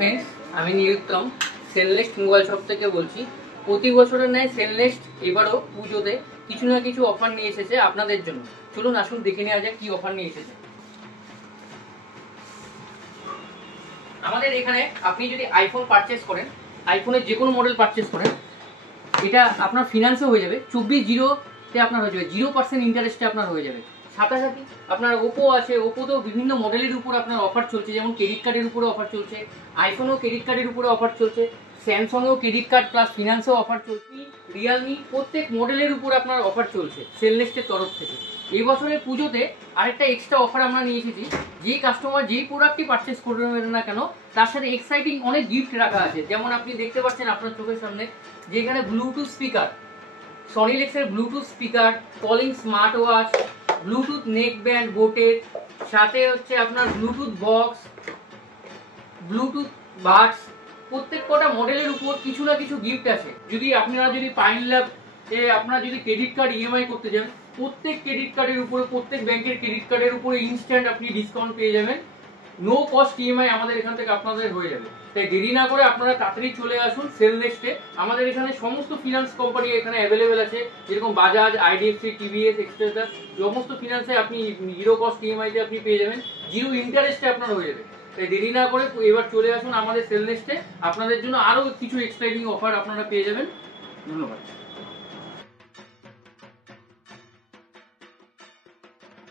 Friends, আমি নিরুত্তম সেলনেস্ট mobile shop থেকে বলছি। প্রতি বছরের ন্যায় সেলনেস্ট এবারও পুজোতে কিছু না কিছু অফার নিয়ে এসেছে আপনাদের জন্য। চলুন আসুন দেখে নেওয়া যাক কি অফার নিয়ে এসেছে। আমাদের এখানে আপনি যদি আইফোন পারচেস করেন, আইফোনের যে কোনো মডেল পারচেস করেন, এটা আপনার ফিনান্সও হয়ে যাবে। 24/0-তে আপনার হয়ে যাবে, 0% ইন্টারেস্টে আপনার হয়ে যাবে। সাথে আপনার ওপো আছে, ওপোতেও বিভিন্ন মডেলের উপর আপনার অফার চলছে, যেমন ক্রেডিট কার্ডের উপরে অফার চলছে, আইফোনেও ক্রেডিট কার্ডের উপরে অফার চলছে, স্যামসংয়েও ক্রেডিট কার্ড প্লাস ফিনান্সেও অফার চলছে, রিয়েলমি প্রত্যেক মডেলের উপর আপনার অফার চলছে সেলনেস্টের তরফ থেকে। এই বছরের পুজোতে আরেকটা এক্সট্রা অফার আমরা নিয়ে এসেছি। যেই কাস্টমার যেই প্রোডাক্টটি পারচেস করবেন না কেন, তার সাথে এক্সাইটিং অনেক গিফট রাখা আছে। যেমন আপনি দেখতে পাচ্ছেন আপনার চোখের সামনে, যেখানে ব্লুটুথ স্পিকার, সনিলেক্সের bluetooth speaker, calling smart watch, bluetooth neck band বোটের সাথে হচ্ছে আপনার ব্লুটুথ বক্স, ব্লুটুথ বাডস, প্রত্যেক কটা মডেলের উপর কিছু না কিছু গিফট আছে। যদি আপনারা যদি পাইন ল্যাব আপনারা যদি ক্রেডিট কার্ড ইএমআই করতে যান, প্রত্যেক ক্রেডিট কার্ডের উপরে, প্রত্যেক ব্যাংকের ক্রেডিট কার্ডের উপরে ইনস্ট্যান্ট আপনি ডিসকাউন্ট পেয়ে যাবেন। নো কস্ট ইএমআই আমাদের এখান থেকে আপনাদের হয়ে যাবে। তাই দেরি না করে আপনারা তাড়াতাড়ি চলে আসুন সেলনেস্টে। আমাদের এখানে সমস্ত ফিনান্স কোম্পানি এখানে অ্যাভেলেবেল আছে, যেরকম বাজাজ, আইডিএফসি, টিভিএস, এক্সট্রা, সমস্ত ফিনান্সে আপনি জিরো কস্ট ইএমআইতে আপনি পেয়ে যাবেন, জিরো ইন্টারেস্টে আপনার হয়ে যাবে। তাই দেরি না করে এবার চলে আসুন আমাদের সেলনেস্টে। আপনাদের জন্য আরও কিছু এক্সাইটিং অফার আপনারা পেয়ে যাবেন। ধন্যবাদ।